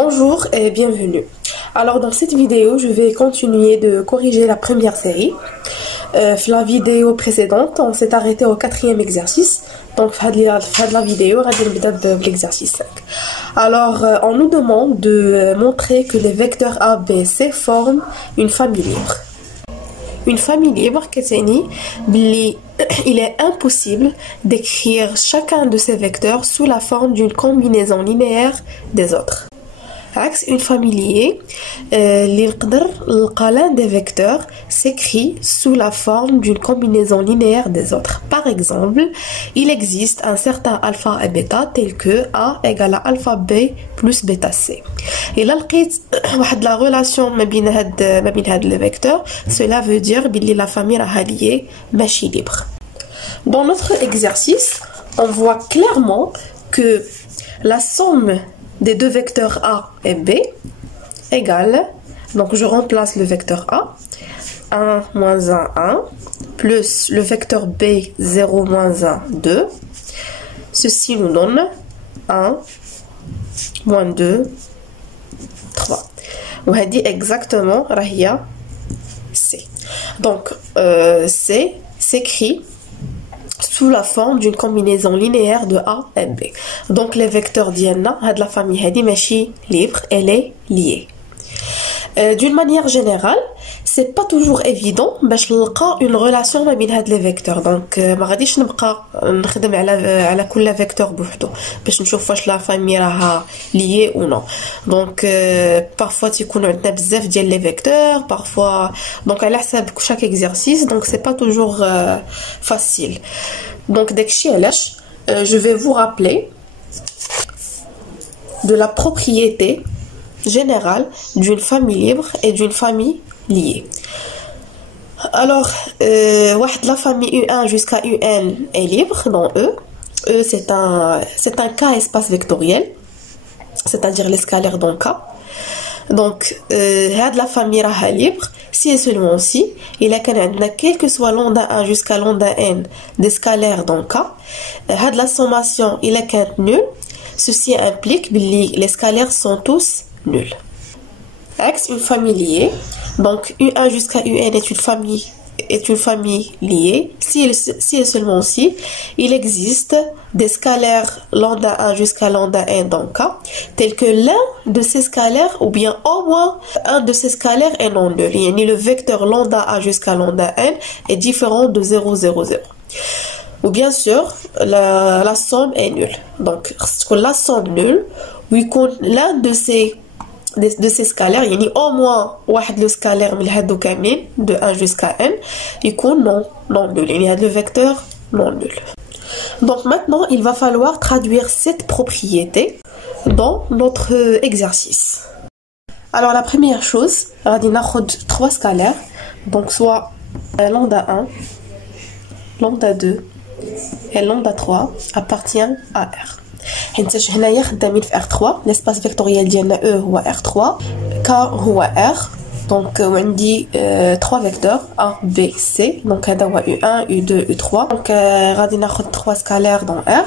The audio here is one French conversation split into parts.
Bonjour et bienvenue. Alors dans cette vidéo, je vais continuer de corriger la première série. La vidéo précédente, on s'est arrêté au quatrième exercice. Donc la vidéo, on va l'exercice 5. Alors on nous demande de montrer que les vecteurs A, B, C forment une famille libre. Une famille libre, il est impossible d'écrire chacun de ces vecteurs sous la forme d'une combinaison linéaire des autres. Une famille liée, l'un des vecteurs s'écrit sous la forme d'une combinaison linéaire des autres. Par exemple, il existe un certain alpha et bêta tel que A égale à alpha B plus bêta C. Et là, la relation entre les vecteurs, cela veut dire que la famille est liée, machine libre. Dans notre exercice, on voit clairement que la somme des deux vecteurs A et B égale, donc je remplace le vecteur A, 1 moins 1, 1, plus le vecteur B, 0 moins 1, 2. Ceci nous donne 1, moins 2, 3. On a dit exactement Rahia C. Donc C s'écrit sous la forme d'une combinaison linéaire de A et B. Donc les vecteurs d'Iana, de la famille Hadi Machi libre, elle est liée. D'une manière générale, c'est pas toujours évident باش نلقى une relation ما بين هاد les vecteurs. Donc ما غاديش نبقى نخدم على كل vecteur بوحدو باش نشوف واش la famille راها liée ou non. Donc parfois تيكون عندنا بزاف ديال les vecteurs, parfois donc على حسب chaque exercice, donc c'est pas toujours facile. Donc داكشي علاش je vais vous rappeler de la propriété générale d'une famille libre et d'une famille liée. Alors, la famille U1 jusqu'à UN est libre dans E. E c'est un K espace vectoriel, c'est-à-dire les scalaires dans K. Donc, la famille est libre si et seulement si il a quel que soit lambda 1 jusqu'à lambda n des scalaires dans K. La sommation il est nul. Ceci implique que les scalaires sont tous nuls. Une famille liée. Donc U1 jusqu'à UN est une famille liée si et seulement si il existe des scalaires lambda 1 jusqu'à lambda n dans K, tel que l'un de ces scalaires ou bien au moins un de ces scalaires est non nul. Le vecteur lambda 1 jusqu'à lambda n est différent de 0, 0, 0. Ou bien sûr, la somme est nulle. Donc, la somme nulle, l'un de ces scalaires, il y a au moins le scalaire de 1 jusqu'à n, il est non nul. Il y a le vecteur non nul. Donc maintenant, il va falloir traduire cette propriété dans notre exercice. Alors la première chose, on va prendre 3 scalaires, donc soit lambda 1, lambda 2 et lambda 3 appartient à R. حيت هنايا خدامين في R3 l'espace vectoriel ديالنا E هو R3 K هو R. donc عندي 3 vecteurs A B C, donc هذا هو U1 U2 U3. donc غادي ناخذ 3 scalaires dans R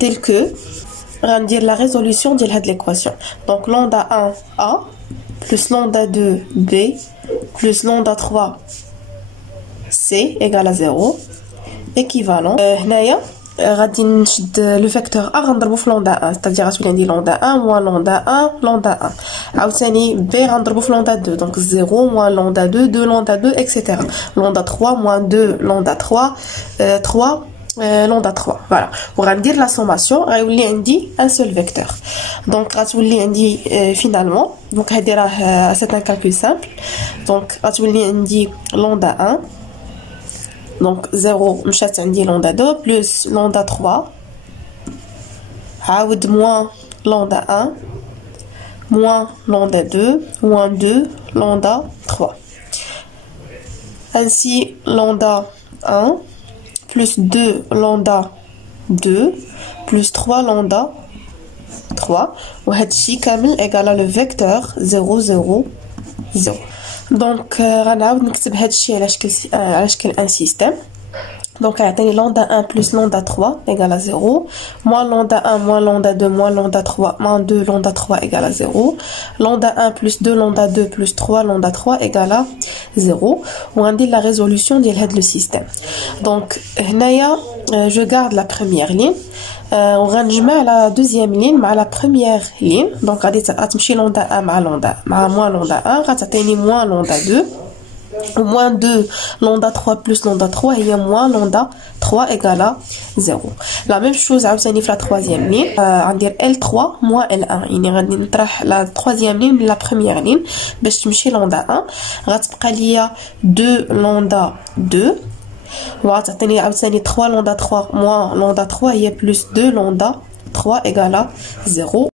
tel que غندير la résolution ديال هاد l'équation. donc lambda 1 A plus lambda 2 B plus lambda 3 C égale à 0 équivalent هنايا غادي نشد لو فيكتور ا غنضربو في لوندا 1, c'est-à-dire غتولي عندي لوندا 1 موان لوندا 1 لوندا 1. عاوتاني بي غنضربو في لوندا 2, donc 0 موان لوندا 2 2 لوندا 2 etc. لوندا 3 موان 2 لوندا 3 3 لوندا 3. voilà. وغندير لا سوماسيون غيولي عندي ان سول فيكتور. donc غتولي عندي finalement, donc هادي راه c'est un calcul simple. donc غتولي عندي لوندا 1, donc 0 مشات عندي لوندا 2 plus لوندا 3 عاود moins لوندا 1 moins لوندا 2 moins 2 لوندا 3. ainsi lambda 1 plus 2 lambda 2 plus 3 lambda 3 وهادشي كامل égal le vecteur 0 0 0. donc غنعاود نكتب هادشي على شكل ان سيستم. Donc, lambda 1 plus lambda 3 égale à 0. Moins lambda 1 moins lambda 2 moins lambda 3 moins 2 lambda 3 égale à 0. Lambda 1 plus 2 lambda 2 plus 3 lambda 3 égale à 0. On dit la résolution de le système. Donc, je garde la première ligne. On range la deuxième ligne à la première ligne. Donc, on va lambda 1 moins lambda 1. On moins lambda 2. Moins 2 lambda 3 plus lambda 3 et moins lambda 3 égale à 0. La même chose à la troisième ligne. On dit L3 moins L1. Il y a la troisième ligne la première ligne. Je lambda 1. On va 2 lambda 2. On va 3 lambda 3 moins lambda 3 et plus 2 lambda 3 égale à 0.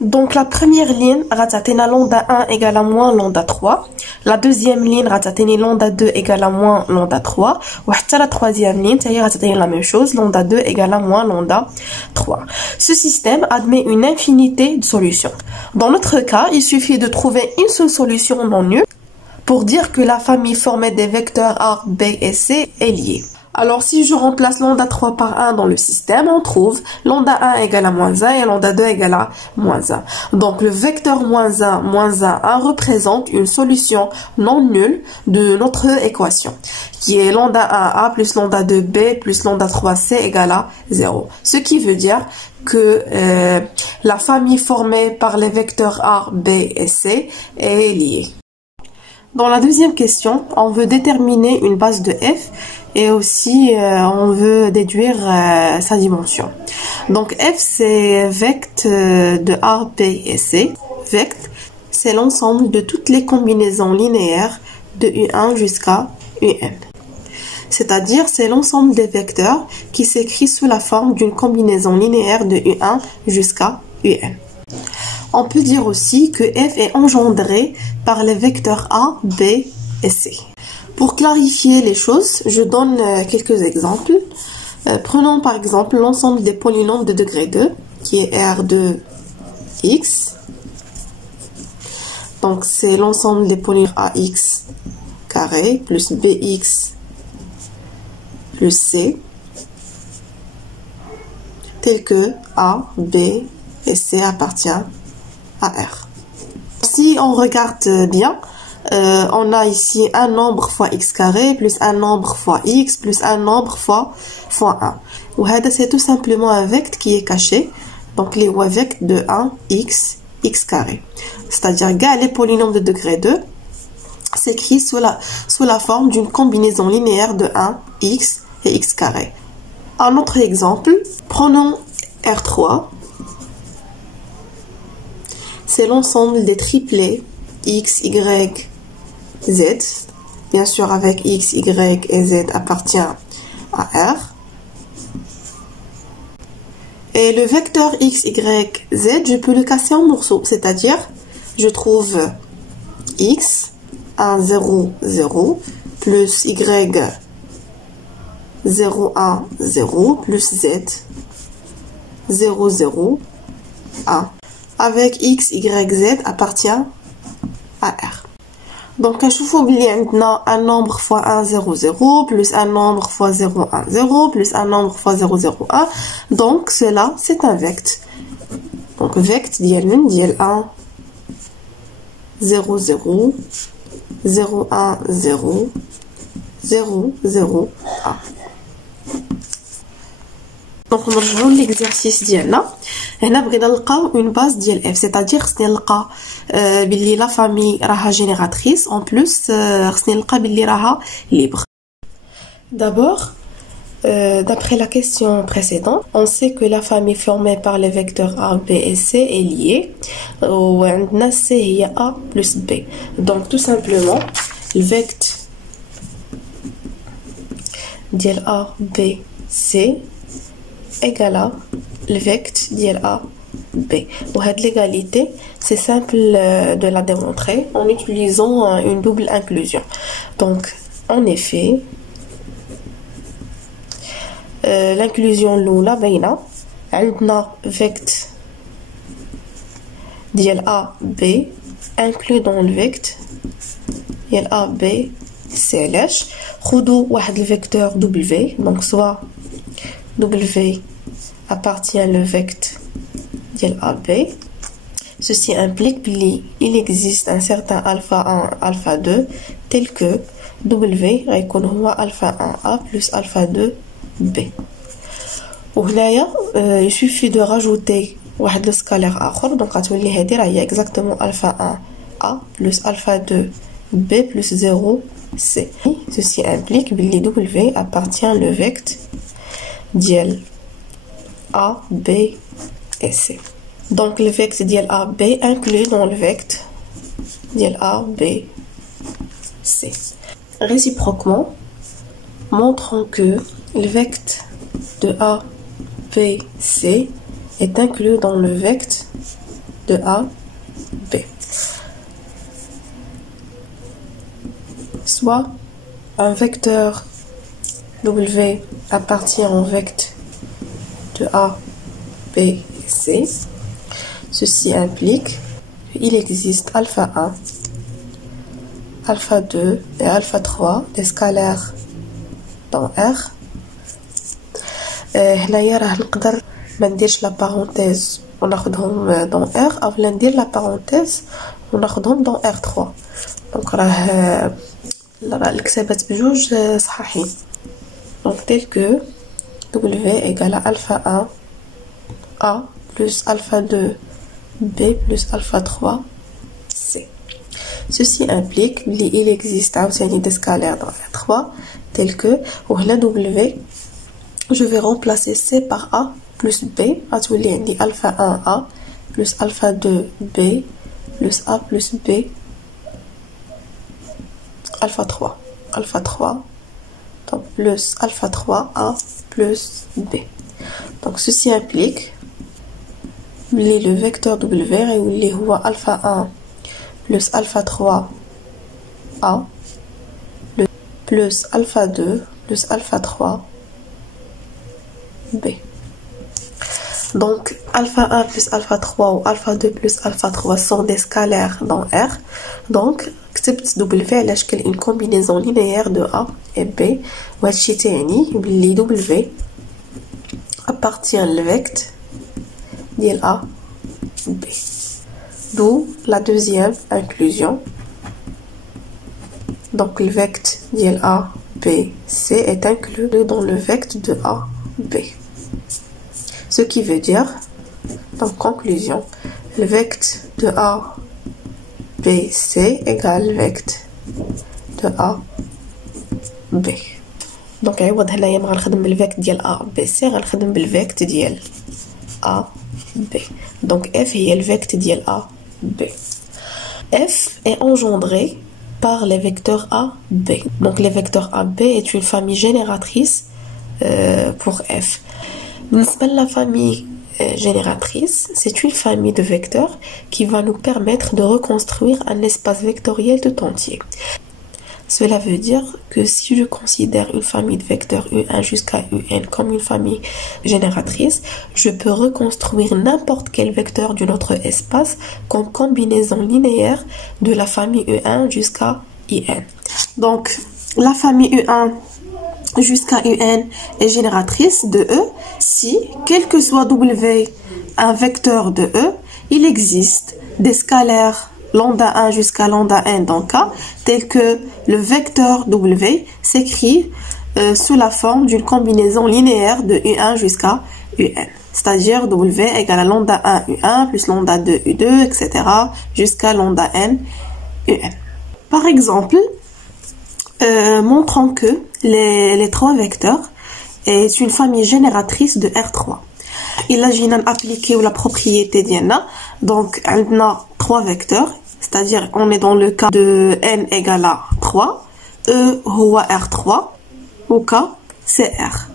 Donc la première ligne ratatena lambda 1 égale à moins lambda 3. La deuxième ligne ratatena lambda 2 égale à moins lambda 3. Ou la troisième ligne, c'est la même chose, lambda 2 égale à moins lambda 3. Ce système admet une infinité de solutions. Dans notre cas, il suffit de trouver une seule solution non nulle pour dire que la famille formée des vecteurs A, B et C est liée. Alors, si je remplace lambda 3 par 1 dans le système, on trouve lambda 1 égale à moins 1 et lambda 2 égale à moins 1. Donc, le vecteur moins 1 représente une solution non nulle de notre équation, qui est lambda 1A plus lambda 2B plus lambda 3C égale à 0. Ce qui veut dire que la famille formée par les vecteurs A, B et C est liée. Dans la deuxième question, on veut déterminer une base de f et aussi on veut déduire sa dimension. Donc f c'est vect de A, B et C. Vect c'est l'ensemble de toutes les combinaisons linéaires de U1 jusqu'à Un. C'est-à-dire c'est l'ensemble des vecteurs qui s'écrit sous la forme d'une combinaison linéaire de U1 jusqu'à Un. On peut dire aussi que f est engendré par les vecteurs A, B et C. Pour clarifier les choses, je donne quelques exemples. Prenons par exemple l'ensemble des polynômes de degré 2, qui est R de x. Donc c'est l'ensemble des polynômes AX carré plus BX plus C, tel que A, B et C appartient à R. Si on regarde bien, on a ici un nombre fois x carré plus un nombre fois x plus un nombre fois 1. Ou c'est tout simplement un vecteur qui est caché. Donc les vecteurs de 1x x carré. C'est-à-dire les polynômes de degré 2 s'écrit sous la forme d'une combinaison linéaire de 1x et x carré. Un autre exemple, prenons R3. C'est l'ensemble des triplets x, y, z. Bien sûr, avec x, y et z appartient à R. Et le vecteur x, y, z, je peux le casser en morceaux. C'est-à-dire, je trouve x, 1, 0, 0, plus y, 0, 1, 0, plus z, 0, 0, 1. Avec x, y, z appartient à R. Donc, on a un nombre fois 1, 0, 0, plus un nombre fois 0, 1, 0, plus un nombre fois 0, 0, 1. Donc, cela, c'est un vecteur. Donc, vecteur dial 1, 0, 0, 0, 1, 0, 0, 0, 1. Donc, on va l'exercice ديالنا. هنا بغينا نلقاو une base ديال f, c'est-à-dire خصني نلقى باللي la famille راها génératrice, en plus خصني نلقى باللي راها libre. D'abord, d'après la question précédente, on sait que la famille formée par les vecteurs A, B et C est liée. وعندنا C هي A plus B. Donc tout simplement, le vecteur ديال A, B, C égale à le vecteur ديال A, B. Pour cette l'égalité, c'est simple de la démontrer en utilisant une double inclusion. Donc, en effet, l'inclusion l'oula bayna, عندنا vecteur ديال A, B inclus dans le vecteur ديال A, B, C. خذوا واحد le vecteur W, donc soit W appartient le vecteur ديال AB. Ceci implique qu'il existe un certain alpha 1, alpha 2, tel que W غيكون هو alpha 1A plus alpha 2B. وهنايا il suffit de rajouter واحد le scalaire آخر, donc غتولي هادي راهي exactement alpha 1A plus alpha 2B plus 0C. Ceci implique que W appartient le vecteur ديال A, B et C. Donc le vecteur dial A, B inclus dans le vecteur dial A, B, C. Réciproquement, montrons que le vecteur de A, B, C est inclus dans le vecteur de A, B. Soit un vecteur W appartient au vecteur de A, B, C. Ceci implique qu'il existe alpha 1, alpha 2 et alpha 3 des scalaires dans R. هنايا راه نقدر ما نديرش لا بارونتيز وناخذهم dans R او لا ندير لا بارونتيز وناخذهم dans R3. دونك راه الكتابات بجوج صحاحين. Donc tel que W égale à alpha 1 A plus alpha 2 B plus alpha 3 C. Ceci implique qu'il existe des scalaires dans R3 tels que W, je vais remplacer C par A plus B, alpha 1A plus alpha 2B plus A plus B alpha 3 donc plus alpha 3A plus B. Donc ceci implique le vecteur W est alpha 1 plus alpha 3A plus alpha 2 plus alpha 3B. Donc alpha 1 plus alpha 3 ou alpha 2 plus alpha 3 sont des scalaires dans R. Donc W علاش كاين une combinaison linéaire de A et B وهادشي تعني بلي W appartient le vecteur dial A, B. D'où la deuxième inclusion. Donc le vecteur dial A, B, C est inclus dans le vecteur de A, B. Ce qui veut dire, donc conclusion, le vecteur de A, B, C égale le vecteur de A, B. Donc عوض هنايا ما غنخدم بالفيكت ديال A, B, C غنخدم بالفيكت ديال A, B. Donc F est le vecteur dial A, B. F est engendré par les vecteurs A, B. Donc les vecteurs A, B est une famille génératrice pour F. La famille génératrice, c'est une famille de vecteurs qui va nous permettre de reconstruire un espace vectoriel tout entier. Cela veut dire que si je considère une famille de vecteurs U1 jusqu'à UN comme une famille génératrice, je peux reconstruire n'importe quel vecteur d'un autre espace comme combinaison linéaire de la famille U1 jusqu'à UN. Donc, la famille U1 jusqu'à UN est génératrice de E si, quel que soit W, un vecteur de E, il existe des scalaires lambda 1 jusqu'à lambda n dans K, tel que le vecteur W s'écrit sous la forme d'une combinaison linéaire de U1 jusqu'à UN. C'est-à-dire W égale à lambda 1 U1 plus lambda 2 U2, etc. jusqu'à lambda n UN. Par exemple, montrons que les trois vecteurs est une famille génératrice de R3. Il s'agit d'appliquer la propriété d'Iana. Donc, on a trois vecteurs, c'est-à-dire on est dans le cas de n égale à 3, E est R3, ou K c'est R.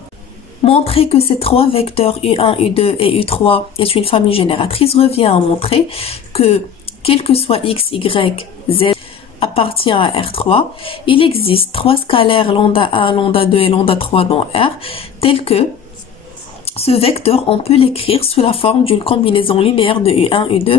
Montrer que ces trois vecteurs U1, U2 et U3 est une famille génératrice revient à montrer que, quel que soit X, Y, Z, appartient à R3, il existe trois scalaires lambda 1, lambda 2 et lambda 3 dans R, tels que Ce vecteur, on peut l'écrire sous la forme d'une combinaison linéaire de U1, U2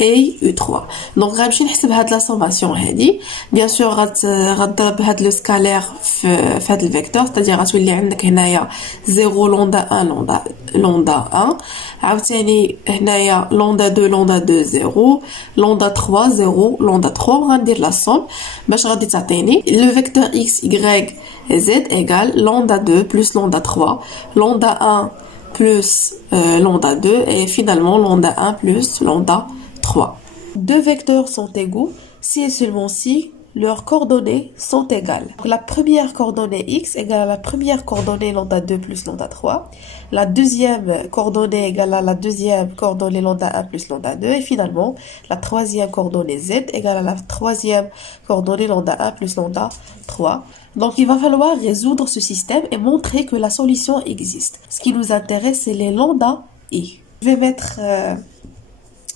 et U3. Donc, غنمشي نحسب هاد la sommation هادي. Bien sûr, غتضرب هاد le scalaire في هاد le vecteur, c'est-à-dire غتولي عندك هنايا 0 لوندا 1 لوندا 1. عاوتاني هنايا لوندا 2 لوندا 2 0 لوندا 3 0 لوندا 3. وغندير la somme باش غادي تعطيني le vecteur x, y, z égale lambda 2 plus lambda 3, lambda 1 plus lambda 2 et finalement lambda 1 plus lambda 3. Deux vecteurs sont égaux si et seulement si leurs coordonnées sont égales. Donc, la première coordonnée x égale à la première coordonnée lambda 2 plus lambda 3. La deuxième coordonnée égale à la deuxième coordonnée lambda 1 plus lambda 2. Et finalement, la troisième coordonnée z égale à la troisième coordonnée lambda 1 plus lambda 3. Donc, il va falloir résoudre ce système et montrer que la solution existe. Ce qui nous intéresse, c'est les lambda i. Je vais mettre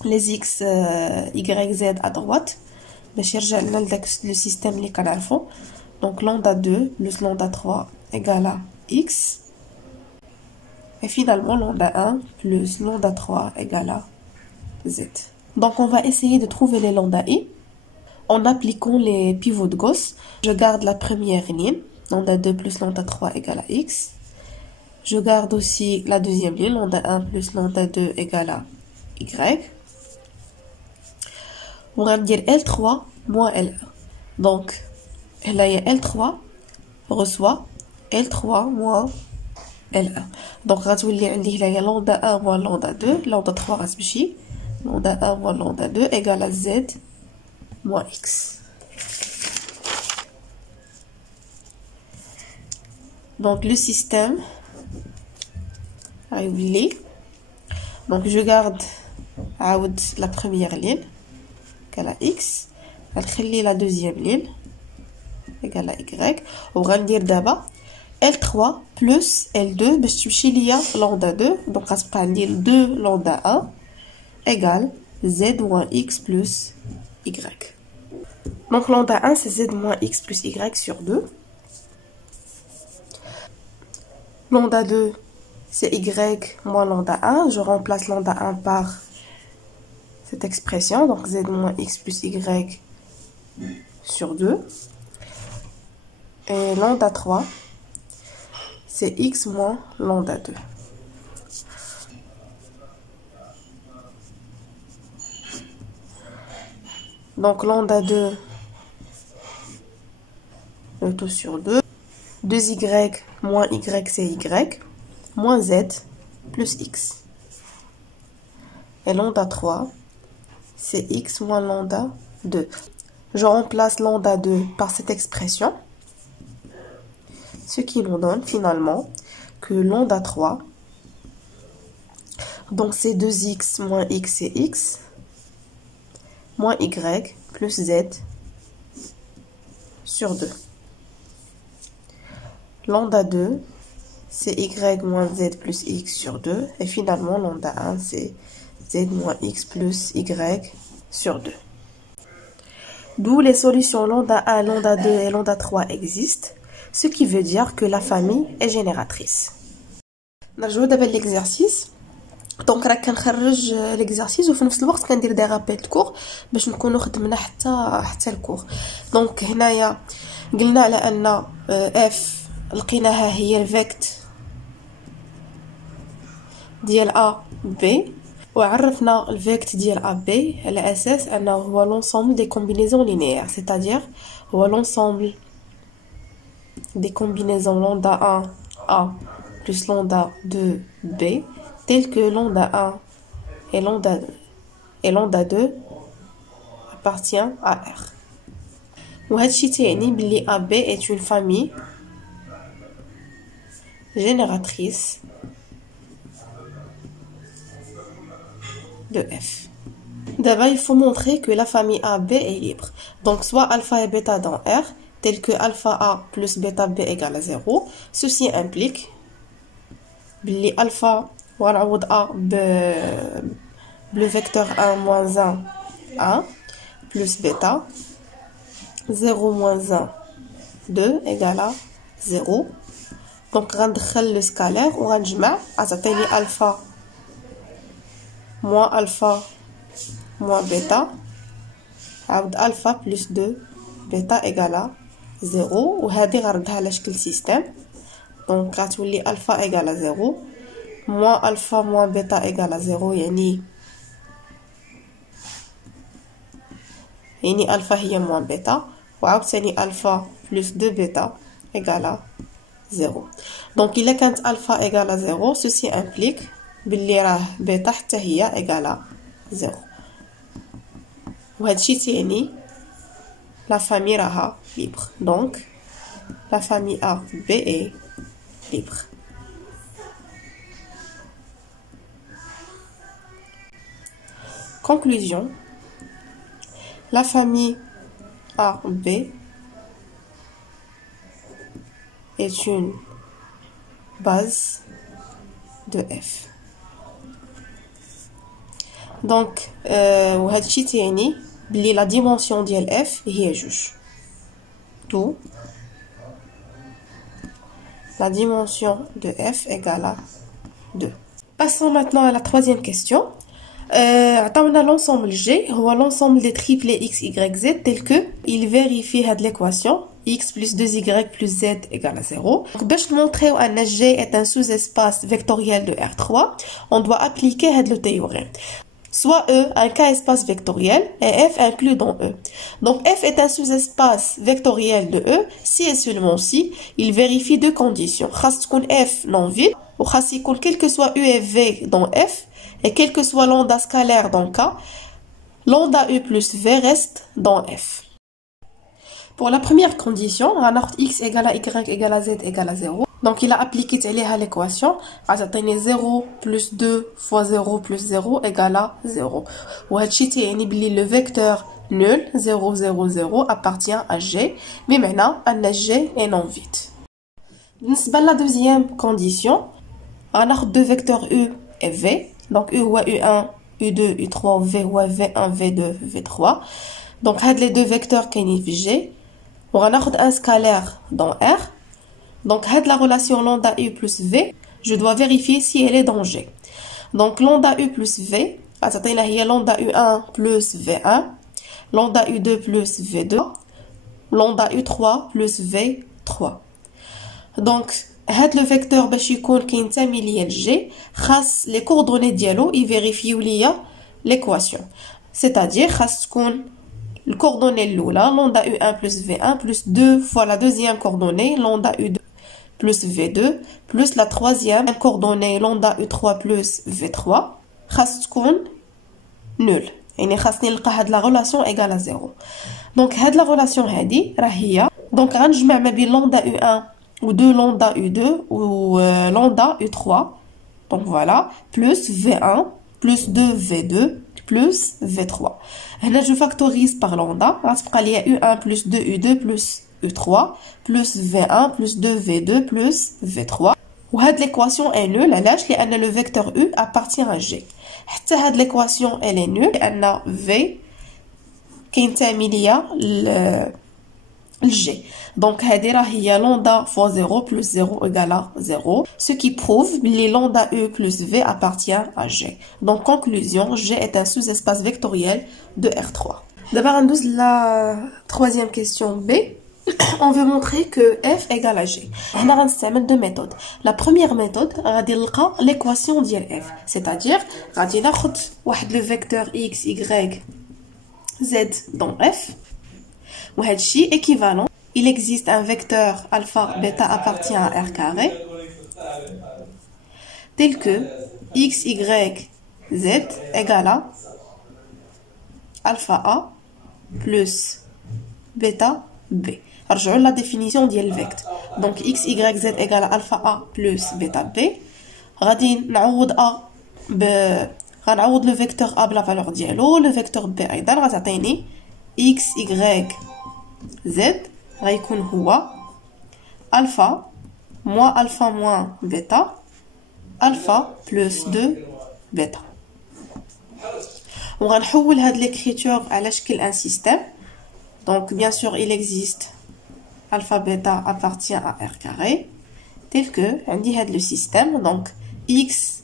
les x, y, z à droite. باش يرجع لنا لداك le système اللي كنعرفو. Donc lambda 2 plus lambda 3 égale à x. Et finalement lambda 1 plus lambda 3 égale à z. Donc on va essayer de trouver les lambda i en appliquant les pivots de Gauss. Je garde la première ligne, lambda 2 plus lambda 3 égale à x. Je garde aussi la deuxième ligne, lambda 1 plus lambda 2 égale à y. On va dire L3 moins L1. Donc, là, il y a L3 reçoit L3 moins L1. Donc, il y a lambda 1 moins lambda 2, lambda 3 rasbichi, lambda 1 moins lambda 2 égale à z moins x. Donc, le système a oublié. Donc, je garde la première ligne égale à x. غنخلي la deuxième ligne égale à y. وغندير دابا L3 plus L2 باش تمشي ليا lambda 2. donc غتبقى عندي 2 lambda 1 égale z moins x plus y. Donc lambda 1 c'est z moins x plus y sur 2. Lambda 2 c'est y moins lambda 1. Je remplace lambda 1 par cette expression, donc z moins x plus y sur 2. Et lambda 3, c'est x moins lambda 2. Donc lambda 2, le tout sur 2. 2y moins y, c'est y, moins z plus x. Et lambda 3, c'est x moins lambda 2. Je remplace lambda 2 par cette expression, ce qui nous donne finalement que lambda 3, donc c'est 2x moins x, c'est x, moins y plus z sur 2. Lambda 2, c'est y moins z plus x sur 2. Et finalement, lambda 1, c'est z moins x plus y sur 2. D'où les solutions lambda 1, lambda 2 et lambda 3 existent, ce qui veut dire que la famille est génératrice. نرجعو دابا l'exercice. دونك راه كنخرج l'exercice وفي نفس الوقت كندير دي رابيل كور باش نكونوا خدمنا حتى الكور. دونك هنايا قلنا على ان اف لقيناها هي الفيكت ديال ا بي، وعرفنا الفيكت ديال ا بي على اساس انه هو l'ensemble des combinaisons linéaires, c'est-à-dire هو l'ensemble des combinaisons lambda 1 a plus lambda 2 b tel que lambda 1 et lambda 2 appartient à R. وهادشي تعني بلي AB est une famille génératrice de F. D'abord, il faut montrer que la famille AB est libre. Donc, soit alpha et bêta dans R, tel que alpha A plus bêta B égale à 0. Ceci implique que alpha وغنعوض A le vecteur 1 moins 1 1 plus bêta 0 moins 1 2 égale à 0. Donc غندخل le scalaire وغنجمع غتعطيني alpha moins alpha moins bêta عاود alpha plus 2 bêta égale à 0 وهذه غنردها على شكل système. Donc غتولي alpha égale à 0 moins alpha moins bêta égale à 0 يعني alpha هي moins bêta وعاود ثاني alpha plus 2 bêta égale à 0. Donc إلا كانت alpha égale à 0 ceci implique باللي راه بيتا حتى هي égale à 0 وهادشي تعني la famille راها libre. Donc la famille A B est libre. Conclusion. La famille A B est une base de F. Donc وهادشي تعني بلي la dimension ديال F هي جوج. D'où la dimension de F égale à 2. Passons maintenant à la troisième question. عطاونا l'ensemble G هو l'ensemble des triplets x, y, z tel que il vérifie هاد l'équation x plus 2y plus z égale à 0. Donc, باش نمونطريو أن G est un sous-espace vectoriel de R3, on doit appliquer هاد le théorème. Soit E un K-espace vectoriel et F inclus dans E. Donc F est un sous-espace vectoriel de E si et seulement si il vérifie deux conditions. خاص تكون F non vide ou خاص يكون quel que soit U et V dans F et quel que soit lambda scalaire dans K, lambda U plus V reste dans F. Pour la première condition, on a x égale à y égale à z égale à 0. Donc il a appliqué l'équation. On a 0 plus 2 fois 0 plus 0 égale à 0. Ou le vecteur nul 0 0 0 appartient à G. Mais maintenant, on G est non vide. Dans la deuxième condition, on a deux vecteurs U et V. Donc U ou U1, U2, U3, V ou V1, V2, V3. Donc les deux vecteurs qui sont G. On va prendre un scalaire dans R. Donc, la relation lambda U plus V, je dois vérifier si elle est dans G. Donc, lambda U plus V, c'est lambda U1 plus V1, lambda U2 plus V2, lambda U3 plus V3. Donc, le vecteur qui est lié à G, les coordonnées dialo, il vérifie l'équation. C'est-à-dire, le coordonnée l'oula, lambda U1 plus V1 plus 2 fois la deuxième coordonnée, lambda U2 plus V2 plus la troisième coordonnée, lambda U3 plus V3, خاص تكون nul. يعني خاصني نلقى هاد la relation égale à 0. Donc هاد la relation هادي راه هي donc غنجمع ما بين lambda U1 ou 2 lambda U2 ou lambda U3. Donc voilà, plus V1 plus 2 V2 plus V3. هنا je factorise par lambda, غتبقى ليا U1 plus 2 U2 plus U3 plus V1 plus 2 V2 plus V3. وهاد l'équation est nulle علاش لأن le vecteur U appartient à G. حتى هاد l'équation elle est nulle لأن V كينتمي ليا G. Donc هادي راه هي lambda fois 0 plus 0 égale à 0, ce qui prouve que lambda U plus V appartient à G. Donc conclusion, G est un sous-espace vectoriel de R3. D'abord on douze la troisième question B. On veut montrer que F égale à G. On a deux méthodes. La première méthode, on va l'équation de F. C'est-à-dire, on va prendre le vecteur X, Y, Z dans F. Ou équivalent. Il existe un vecteur alpha, bêta appartient à R carré. Tel que X, Y, Z égale à alpha A plus bêta B. Alors, la définition du vecteur. Donc, x, y, z égale à alpha a plus bêta b. غادي نعوض a غنعوض le vecteur a بلا valeur ديالو. Le vecteur b أيضا غتعطيني x, y, z غيكون هو alpha moins bêta alpha plus 2 bêta. وغنحول هاد l'écriture على شكل un système. Donc, bien sûr, il existe alpha bêta appartient à R carré. tel que عندي هذا le système. Donc x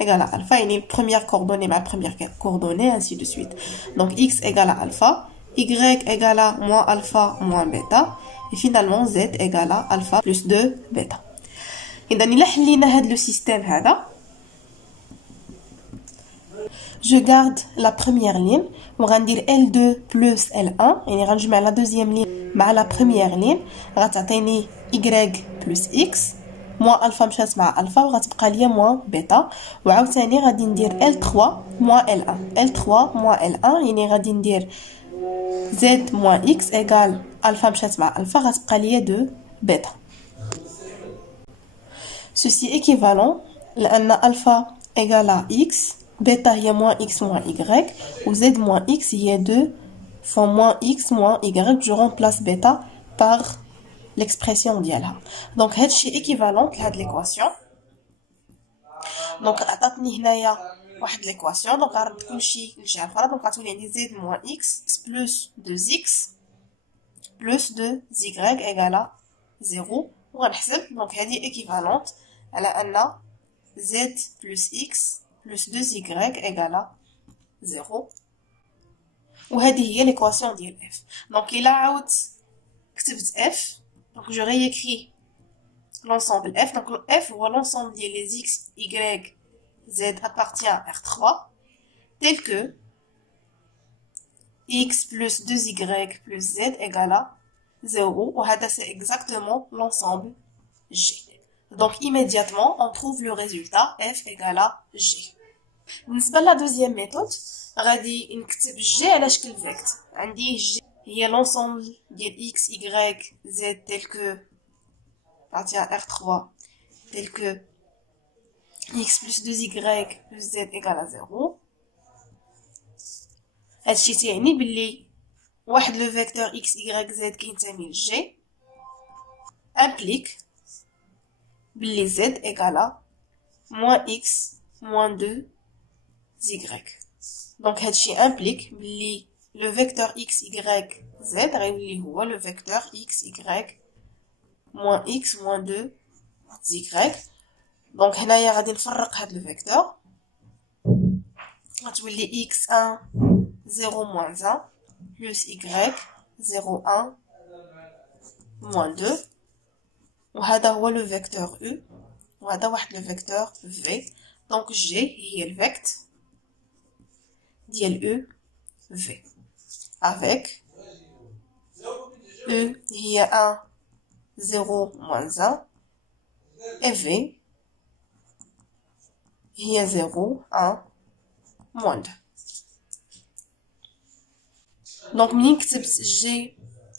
égale à alpha, et première coordonnée ma première coordonnée, ainsi de suite. Donc x égale à alpha, y égale à moins alpha moins bêta, et finalement z égale à alpha plus 2 bêta. إذا إلا حلينا هذا le système هذا, je garde la première ligne, on va dire L2 plus L1, et غنجمع la deuxième ligne مع la première ligne, غتعطيني y plus x, moins alpha مشات مع alpha, وغتبقى ليا moins bêta, وعاوتاني غادي ندير L3 moins L1, L3 moins L1, يعني غادي ندير z moins x égale alpha مشات مع alpha, غتبقى ليا 2 bêta. Ceci équivalent لأن alpha égale à x, bêta هي moins x moins y, ou z moins x هي 2 fois moins x moins y. Je remplace bêta par l'expression ديالها. Donc هادشي équivalent لهاد l'équation. Donc عطاتني هنايا واحد l'équation, donc غنرد كلشي لجهة أخرى. Donc غتولي عندي z moins x plus 2x plus 2y égale à 0. وغنحسب donc هادي équivalente على أن z plus x plus 2y égale à 0. وهذه هي l'équation ديال f. Donc إلا عاودت كتبت f, donc je réécris l'ensemble f. Donc f هو l'ensemble ديال les x, y, z appartient à R3, tel que x plus 2y plus z égale à 0. وهذا c'est exactement l'ensemble g. Donc immédiatement on trouve le résultat f égale à g. بالنسبة la deuxième méthode, غادي نكتب g على شكل vecteur. عندي g هي l'ensemble ديال x, y, z tel que appartient à R3, tel que x plus 2y plus z égale à 0. هادشي تيعني بلي واحد le vecteur x, y, z كينتمي ل g implique بلي z égale à moins x moins 2 y. Donc هادشي implique بلي le vecteur x, y, z غيولي هو le vecteur x, y moins x moins 2 y. Donc هنايا غادي نفرق هاد le vecteur, غتولي x1 0 moins 1 plus y 0 1 moins 2, وهذا هو le vecteur u, وهذا واحد le vecteur v. Donc g هي le vecteur ديال u v avec u هي 1 0 moins 1 et v هي 0 1 moins 2. Donc منين كتبت g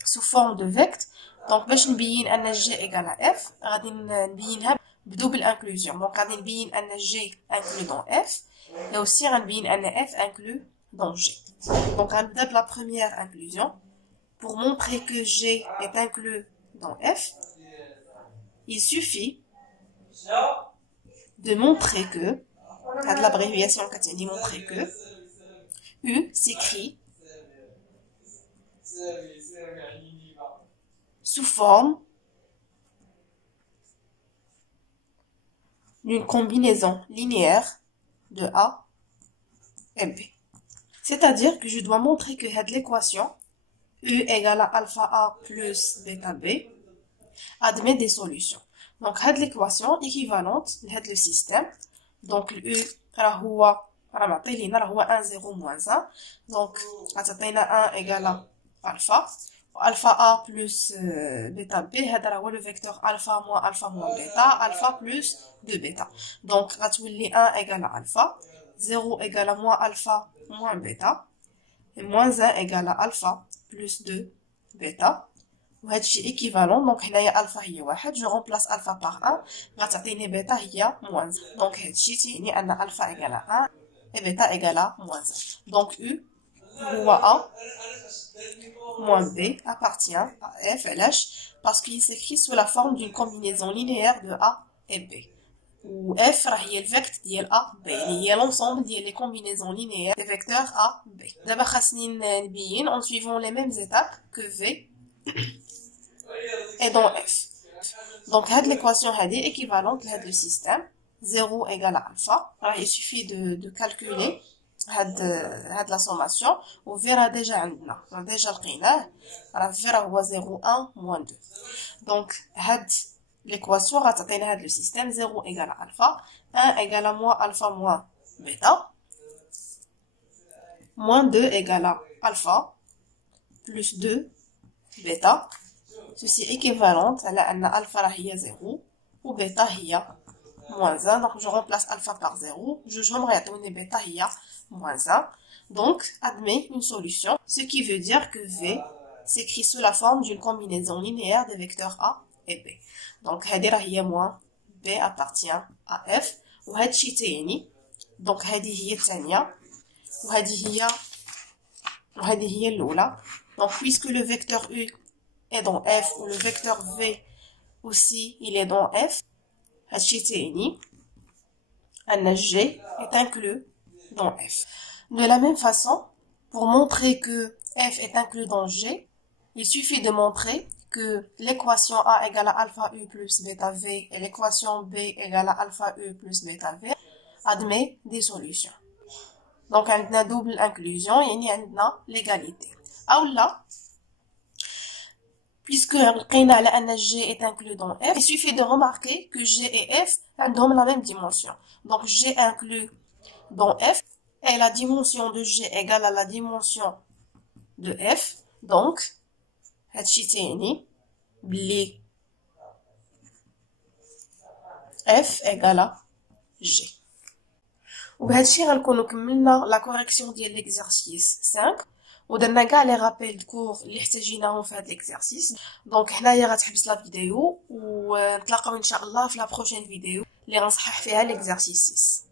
sous forme de vecteur, donc باش نبين ان g égale à f غادي نبينها بدوبل inclusion. Donc غادي نبين ان g inclus dans f, et aussi غنبين ان f inclus dans g. Donc غنبدا de la première inclusion. Pour montrer que g est inclus dans f, il suffit de montrer que, de l'abréviation كتعني montrer que u s'écrit sous forme d'une combinaison linéaire de A et B. C'est-à-dire que je dois montrer que l'équation U égale à alpha A plus bêta B admet des solutions. Donc l'équation équivalente à le système. Donc le U هو 1 0 moins 1. Donc 1 égale à alpha. Alpha A plus bêta B, هذا هو le vecteur alpha moins bêta, alpha plus 2 bêta. Donc غتولي 1 égale à alpha, 0 égale à moins alpha moins bêta, et moins 1 égale à alpha plus 2 bêta. وهادشي équivalent. Donc هنايا alpha هي 1, je remplace alpha par 1, غتعطيني bêta هي moins 1. Donc هادشي تيعني أن alpha égale à 1 et bêta égale à moins 1. Donc U هو A moins B appartient à F, LH, parce qu'il s'écrit sous la forme d'une combinaison linéaire de A et B. Où F est le vecteur de A, B. Il y a l'ensemble des combinaisons linéaires des vecteurs A, B. D'abord, en suivant les mêmes étapes que V et dans F. Donc, l'équation est équivalente à le système. 0 égale à alpha. Alors, il suffit de calculer la sommation. On verra déjà, on a déjà le on verra 0, 1, moins 2. Donc, l'équation va le système 0 égale à alpha. 1 égale à moins alpha moins bêta. Moins 2 égale à alpha plus 2 bêta. Ceci est équivalent à alpha est 0 ou bêta est moins 1. Donc, je remplace alpha par 0. Je vais bêta est moins 1. Donc, admet une solution. Ce qui veut dire que V s'écrit sous la forme d'une combinaison linéaire des vecteurs A et B. Donc, هذه moins B appartient à F. وهذا شيء تاني. Donc, هذه هي الثانية. وهذه هي الأولى. Donc, puisque le vecteur U est dans F, ou le vecteur V aussi, il est dans F, G est inclus dans F. De la même façon, pour montrer que F est inclus dans G, il suffit de montrer que l'équation A égale à alpha U plus bêta V et l'équation B égale à alpha U plus bêta V admet des solutions. Donc, on a double inclusion, on a l'égalité. Ou là, puisque G est inclus dans F, il suffit de remarquer que G et F ont la même dimension. Donc, G inclus dans F et la dimension de G égale à la dimension de F. Donc, F égale à G. وبهادشي غنكونو كملنا لا كوريكسيون ديال ليكزارسيس 5 ودرنا كاع لي رابيل دكور اللي احتاجيناهم في هاد ليكزارسيس. دونك هنايا غتحبس لا فيديو ونتلاقاو ان شاء الله في لا بروشين فيديو اللي غنصحح فيها ليكزارسيس 6.